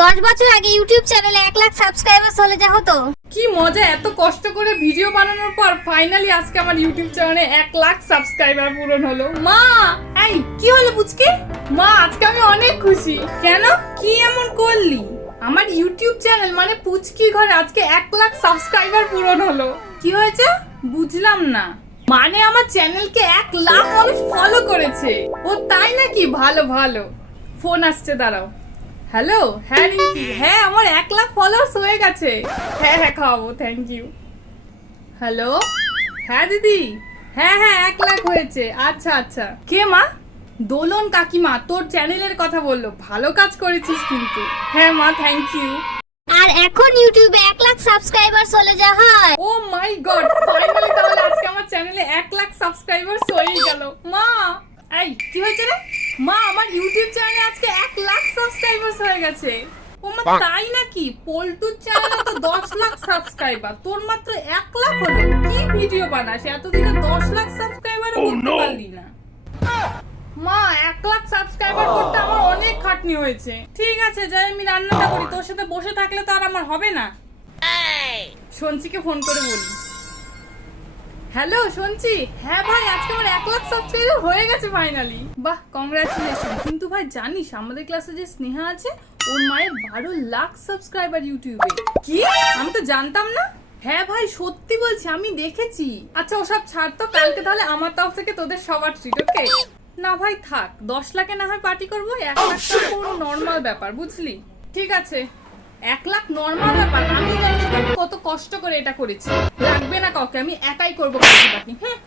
10 বছর আগে ইউটিউব চ্যানেলে 1 লাখ সাবস্ক্রাইবার হলে যা হতো। কি মজা, এত কষ্ট করে ভিডিও বানানোর পর ফাইনালি আজকে আমার ইউটিউব চ্যানেলে 1 লাখ সাবস্ক্রাইবার পূরণ হলো। মা, এই কি হলো পুচকে? মা, আজকে আমি অনেক খুশি। কেন, কি এমন করলি? আমার ইউটিউব চ্যানেল মানে পুচকি ঘরে আজকে 1 লাখ সাবস্ক্রাইবার পূরণ হলো। কি হয়েছে বুঝলাম না। মানে আমার চ্যানেলকে 1 লাখ মানুষ ফলো করেছে। ও তাই নাকি? ভালো ভালো। ফোন আসছে, দাঁড়াও। হ্যালো, হ্যাঁ রিঙ্কি, হ্যাঁ আমার 1 লাখ ফলোয়ার্স হয়ে গেছে। হ্যাঁ হ্যাঁ খাওয়াবো, থ্যাংক ইউ। হ্যালো, হ্যাঁ দিদি, হ্যাঁ হ্যাঁ 1 লাখ হয়েছে। আচ্ছা আচ্ছা। কে মা? দোলন কাকিমা তোর চ্যানেলের কথা বললো। ভালো কাজ করেছিস কিন্তু। হ্যাঁ মা, থ্যাংক ইউ। আর এখন ইউটিউবে 1 লাখ সাবস্ক্রাইবার হলে যা হয়। ও মাই গড, ফাইনালি তাহলে আজকে আমার চ্যানেলে 1 লাখ সাবস্ক্রাইবার হয়ে গেল। মা, এই কি হয়েছে রে? মা, আমার ইউটিউব চ্যানেলে আজকে 1 লাখ সাবস্ক্রাইবার হয়ে গেছে। ও মা, তাই নাকি? পল্টুর চ্যানেলে তো 10 লাখ সাবস্ক্রাইবার, তোর মাত্র 1 লাখ হলো। কি ভিডিও বানাস, এতদিনে 10 লাখ সাবস্ক্রাইবারও করতে পারলি না। মা, 1 লাখ সাবস্ক্রাইবার করতে আমার অনেক খাটনি হয়েছে। ঠিক আছে, যাই আমি রান্নাটা করি। তোর সাথে বসে থাকলে তো আর আমার হবে না। সঞ্চিকে ফোন করে বলি। হ্যালো সঞ্চি, হ্যাঁ ভাই আজকে আমার 1 লাখ সাবস্ক্রাইবার হয়ে গেছে ফাইনালি। বাহ, কংগ্রাচুলেশন। কিন্তু ভাই জানিস আমাদের ক্লাসে যে স্নেহা আছে, ওর মায়ের 12 লাখ সাবস্ক্রাইবার ইউটিউবে। কি, আমি তো জানতাম না। হ্যাঁ ভাই সত্যি বলছি, আমি দেখেছি। আচ্ছা ওসব ছাড় তো, কালকে তাহলে আমার তরফ থেকে তোদের সবার ট্রিট, ওকে? না ভাই থাক, 10 লাখে না হয় পার্টি করবো, 1 লাখ কোনো নর্মাল ব্যাপার, বুঝলি? ঠিক আছে, 1 লাখ নর্মাল ব্যাপার। আমি জানি সেটা আমি কত কষ্ট করে এটা করেছি। লাগবে না কাউকে, আমি একাই করবো বাকি। হ্যাঁ